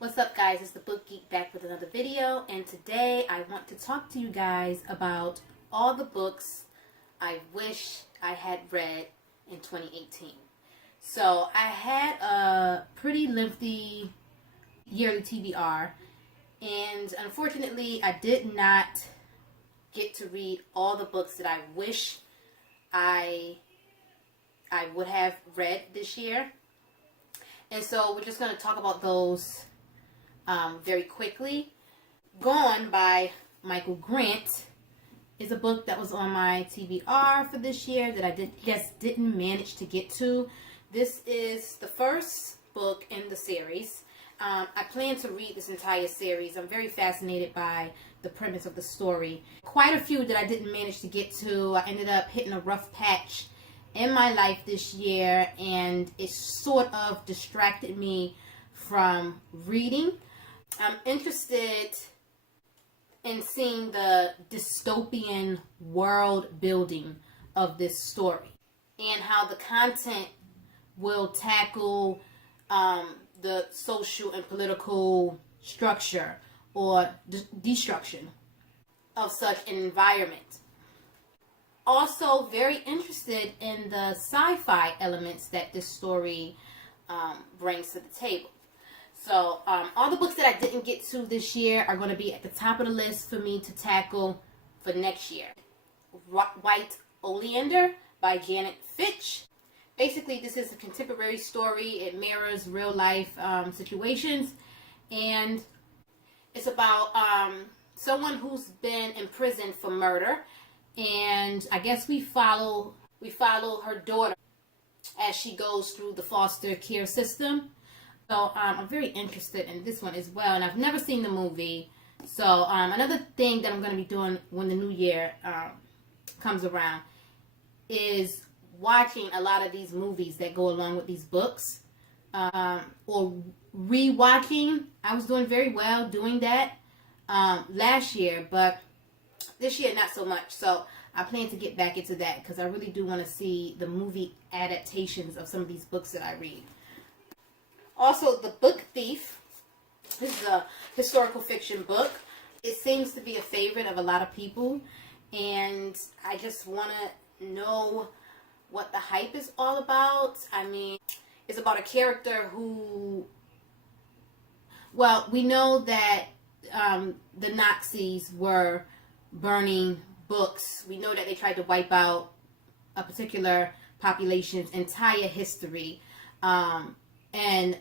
What's up, guys? It's the Book Geek back with another video, and today I want to talk to you guys about all the books I wish I had read in 2018. So I had a pretty lengthy yearly TBR, and unfortunately I did not get to read all the books that I wish I would have read this year. And so we're just going to talk about those very quickly. Gone by Michael Grant is a book that was on my TBR for this year that I didn't manage to get to. This is the first book in the series. I plan to read this entire series. I'm very fascinated by the premise of the story. Quite a few that I didn't manage to get to. I ended up hitting a rough patch in my life this year, and it sort of distracted me from reading. I'm interested in seeing the dystopian world building of this story and how the content will tackle the social and political structure or destruction of such an environment. Also very interested in the sci-fi elements that this story brings to the table. So all the books that I didn't get to this year are going to be at the top of the list for me to tackle for next year. White Oleander by Janet Fitch. Basically, this is a contemporary story. It mirrors real life situations, and it's about someone who's been imprisoned for murder. And I guess we follow her daughter as she goes through the foster care system. So I'm very interested in this one as well, and I've never seen the movie. So another thing that I'm going to be doing when the new year comes around is watching a lot of these movies that go along with these books, or rewatching. I was doing very well doing that last year, but this year not so much. So I plan to get back into that because I really do want to see the movie adaptations of some of these books that I read. Also, The Book Thief. This is a historical fiction book. It seems to be a favorite of a lot of people, and I just want to know what the hype is all about. I mean, it's about a character who, well, we know that the Nazis were burning books. We know that they tried to wipe out a particular population's entire history. And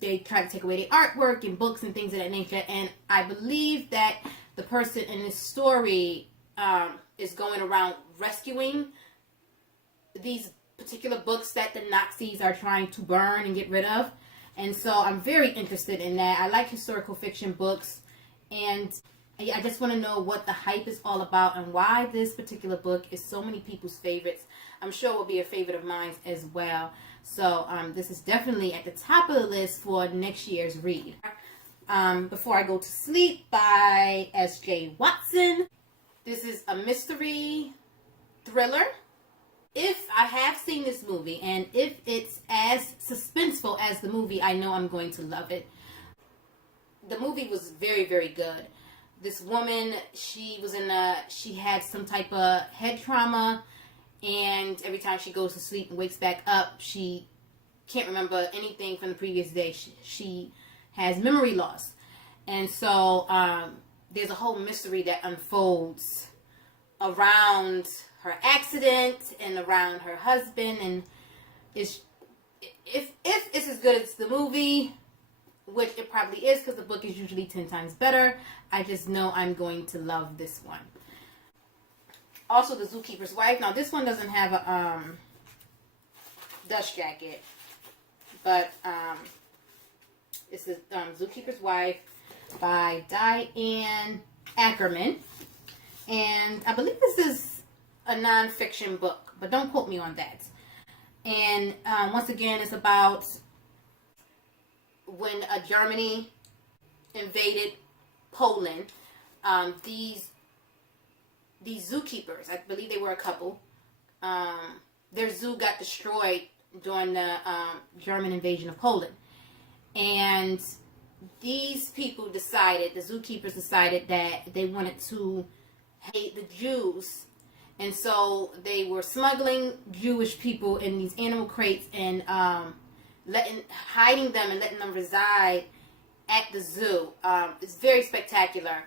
they tried to take away their artwork and books and things of that nature. And I believe that the person in this story is going around rescuing these particular books that the Nazis are trying to burn and get rid of. And so I'm very interested in that. I like historical fiction books, and I just want to know what the hype is all about and why this particular book is so many people's favorites. I'm sure it will be a favorite of mine as well. So this is definitely at the top of the list for next year's read. Before I Go to Sleep by S.J. Watson. This is a mystery thriller. If I have seen this movie, and if it's as suspenseful as the movie, I know I'm going to love it. The movie was very, very good. This woman, she had some type of head trauma, and every time she goes to sleep and wakes back up, she can't remember anything from the previous day. She has memory loss. And so there's a whole mystery that unfolds around her accident and around her husband. And if it's as good as the movie, which it probably is because the book is usually 10 times better, I just know I'm going to love this one. Also, The Zookeeper's Wife. Now, this one doesn't have a dust jacket, but it's the Zookeeper's Wife by Diane Ackerman. And I believe this is a non-fiction book, but don't quote me on that. And once again, it's about when Germany invaded Poland. These zookeepers, I believe they were a couple, their zoo got destroyed during the German invasion of Poland. And And these people decided, the zookeepers decided that they wanted to hate the Jews. And so they were smuggling Jewish people in these animal crates and hiding them and letting them reside at the zoo. It's very spectacular.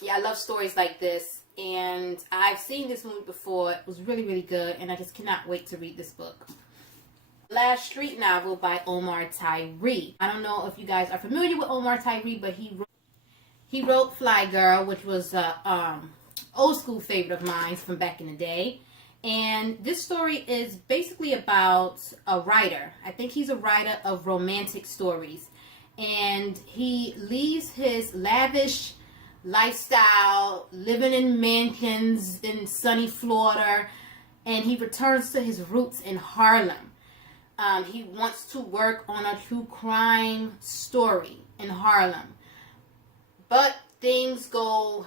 Yeah, I love stories like this, and I've seen this movie before. It was really, really good, and I just cannot wait to read this book. Last street novel by Omar Tyree. I don't know if you guys are familiar with Omar Tyree, but he wrote Fly Girl, which was a old school favorite of mine from back in the day. And this story is basically about a writer. I think he's a writer of romantic stories. And he leaves his lavish lifestyle, living in mansions in sunny Florida, and he returns to his roots in Harlem. He wants to work on a true crime story in Harlem. But things go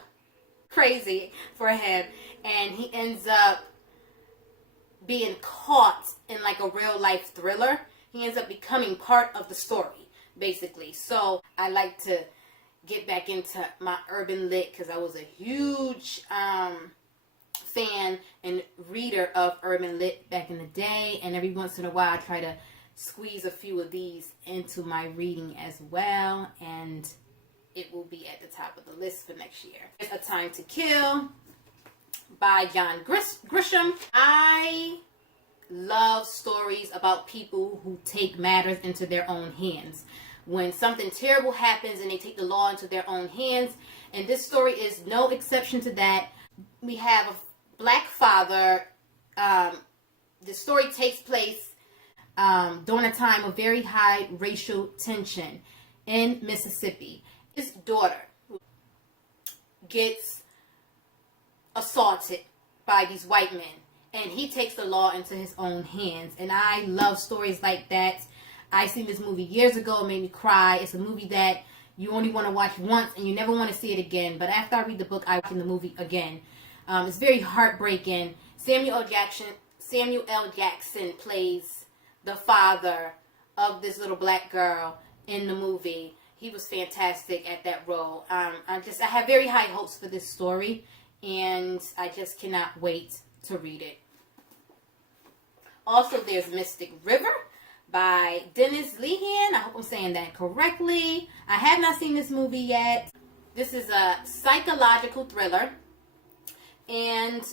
crazy for him, and he ends up being caught in like a real life thriller. He ends up becoming part of the story, basically. So I like to get back into my urban lit because I was a huge fan and reader of urban lit back in the day, and every once in a while I try to squeeze a few of these into my reading as well, and it will be at the top of the list for next year. It's A Time to Kill by John Grisham. I love stories about people who take matters into their own hands. When something terrible happens and they take the law into their own hands, and this story is no exception to that. We have a black father. The story takes place during a time of very high racial tension in Mississippi. His daughter gets assaulted by these white men, and he takes the law into his own hands. And I love stories like that. I seen this movie years ago. It made me cry. It's a movie that you only want to watch once and you never want to see it again. But after I read the book, I watch the movie again. It's very heartbreaking. Samuel L. Jackson plays the father of this little black girl in the movie. He was fantastic at that role. I have very high hopes for this story, and I just cannot wait to read it. Also, there's Mystic River by Dennis Lehan. I hope I'm saying that correctly. I have not seen this movie yet. This is a psychological thriller, and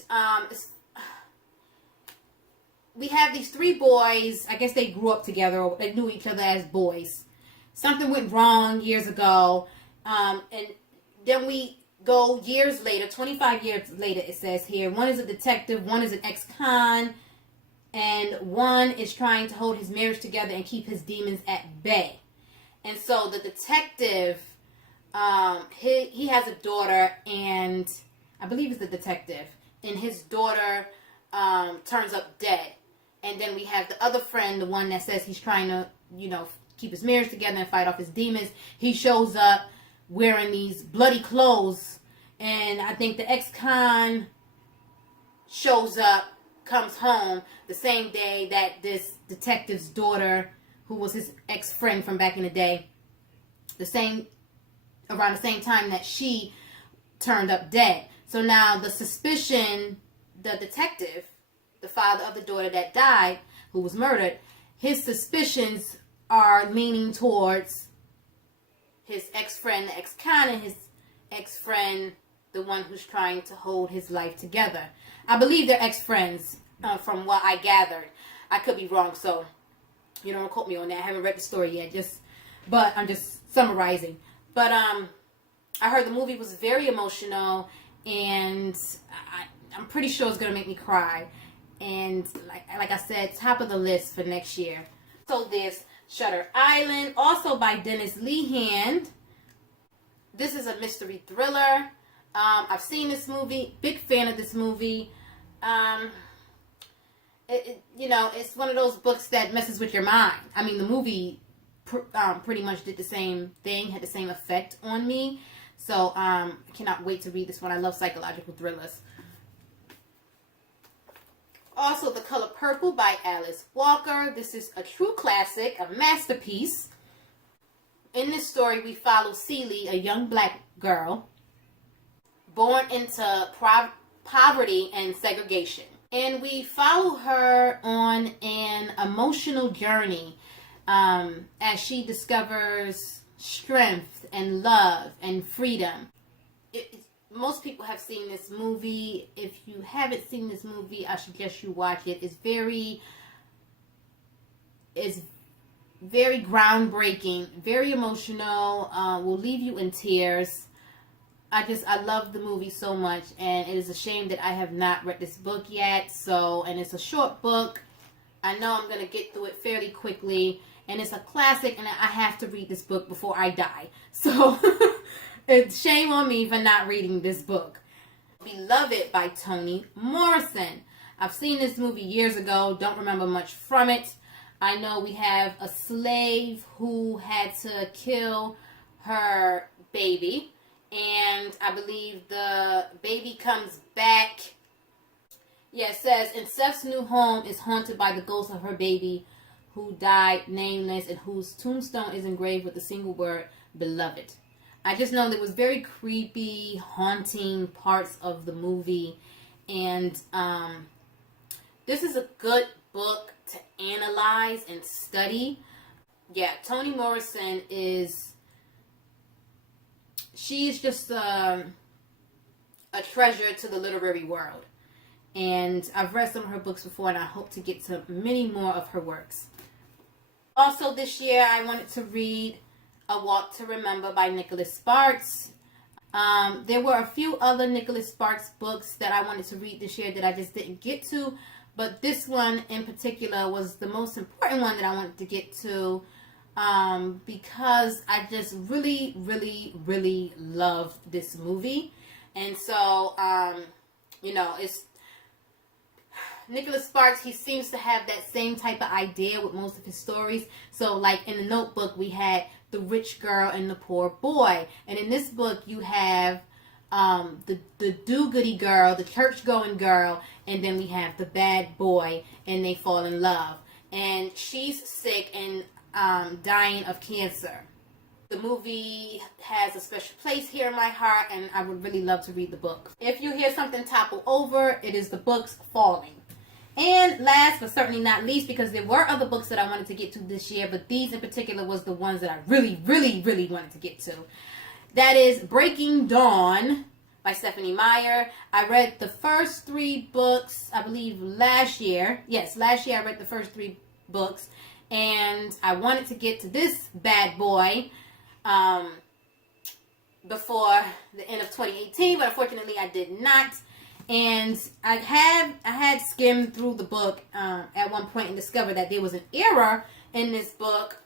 we have these three boys. I guess they grew up together, or they knew each other as boys. Something went wrong years ago, and then we go years later, 25 years later, it says here. One is a detective, one is an ex-con, and one is trying to hold his marriage together and keep his demons at bay. And so the detective, he has a daughter, and I believe it's the detective, and his daughter turns up dead. And then we have the other friend, the one that says he's trying to, keep his marriage together and fight off his demons. He shows up wearing these bloody clothes, and I think the ex-con shows up, comes home the same day that this detective's daughter, who was his ex-friend from back in the day, around the same time that she turned up dead. So now the suspicion, the detective, the father of the daughter that died, who was murdered, his suspicions are leaning towards his ex-friend, the ex-con, and his ex-friend, the one who's trying to hold his life together. I believe they're ex-friends, from what I gathered. I could be wrong, so you don't quote me on that. I haven't read the story yet, but I'm just summarizing. But I heard the movie was very emotional, and I'm pretty sure it's gonna make me cry. And like I said, top of the list for next year. So there's Shutter Island, also by Dennis Lehan. This is a mystery thriller. I've seen this movie. Big fan of this movie. It's one of those books that messes with your mind. I mean, the movie pretty much did the same thing, had the same effect on me. So I cannot wait to read this one. I love psychological thrillers. Also, The Color Purple by Alice Walker. This is a true classic, a masterpiece. in this story, we follow Celie, a young black girl born into poverty and segregation. And we follow her on an emotional journey as she discovers strength and love and freedom. Most people have seen this movie. If you haven't seen this movie, I suggest you watch it. It's very groundbreaking, very emotional, will leave you in tears. I love the movie so much, and it is a shame that I have not read this book yet. And it's a short book. I know I'm going to get through it fairly quickly, and it's a classic, and I have to read this book before I die. So, it's shame on me for not reading this book. Beloved by Toni Morrison. I've seen this movie years ago, don't remember much from it. I know we have a slave who had to kill her baby. And I believe the baby comes back. Yeah, it says, and Seth's new home is haunted by the ghost of her baby who died nameless and whose tombstone is engraved with the single word, beloved. I just know there was very creepy, haunting parts of the movie. And this is a good book to analyze and study. Yeah, Toni Morrison she is just a treasure to the literary world. And I've read some of her books before, and I hope to get to many more of her works. Also this year, I wanted to read A Walk to Remember by Nicholas Sparks. There were a few other Nicholas Sparks books that I wanted to read this year that I just didn't get to. But this one in particular was the most important one that I wanted to get to. Because I just really, really, really love this movie. And so, it's Nicholas Sparks, he seems to have that same type of idea with most of his stories. So, like in The Notebook, we had the rich girl and the poor boy. And in this book, you have the do-goody girl, the church-going girl, and then we have the bad boy, and they fall in love. And she's sick and dying of cancer. The movie has a special place here in my heart, and I would really love to read the book. If you hear something topple over, it is the books falling. And last but certainly not least, because there were other books that I wanted to get to this year, but these in particular was the ones that I really, really, really wanted to get to. That is Breaking Dawn by Stephanie Meyer. I read the first 3 books, I believe last year. Yes, last year I read the first 3 books. And I wanted to get to this bad boy before the end of 2018, but unfortunately I did not. And I had skimmed through the book at one point and discovered that there was an error in this book.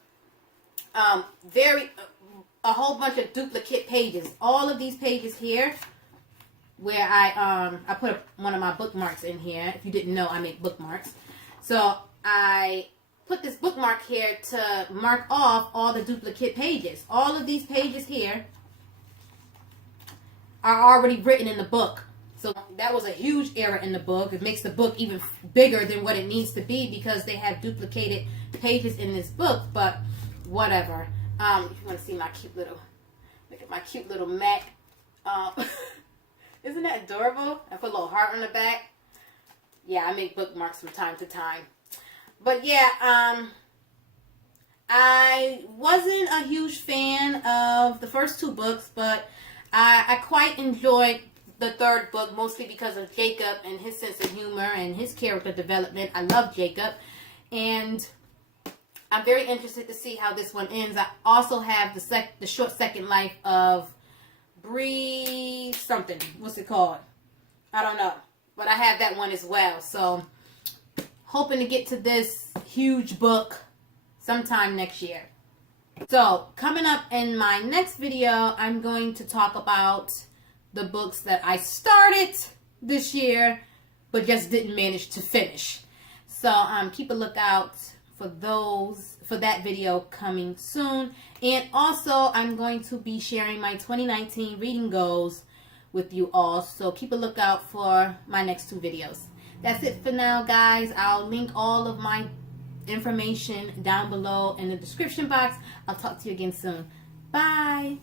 A whole bunch of duplicate pages. All of these pages here, where I put one of my bookmarks in here. If you didn't know, I make bookmarks. So I put this bookmark here to mark off all the duplicate pages. All of these pages here are already written in the book. So that was a huge error in the book. It makes the book even bigger than what it needs to be because they have duplicated pages in this book. But whatever. If you want to see my cute little, look at my cute little Mac. Isn't that adorable? I put a little heart on the back. Yeah, I make bookmarks from time to time. But yeah, I wasn't a huge fan of the first 2 books, but I quite enjoyed the 3rd book, mostly because of Jacob and his sense of humor and his character development. I love Jacob, and I'm very interested to see how this one ends. I also have the short second life of Bree something. What's it called? I don't know, but I have that one as well. So hoping to get to this huge book sometime next year. So coming up in my next video, I'm going to talk about the books that I started this year but just didn't manage to finish. So keep a lookout for that video coming soon. And also I'm going to be sharing my 2019 reading goals with you all. So keep a lookout for my next 2 videos. That's it for now, guys. I'll link all of my information down below in the description box. I'll talk to you again soon. Bye.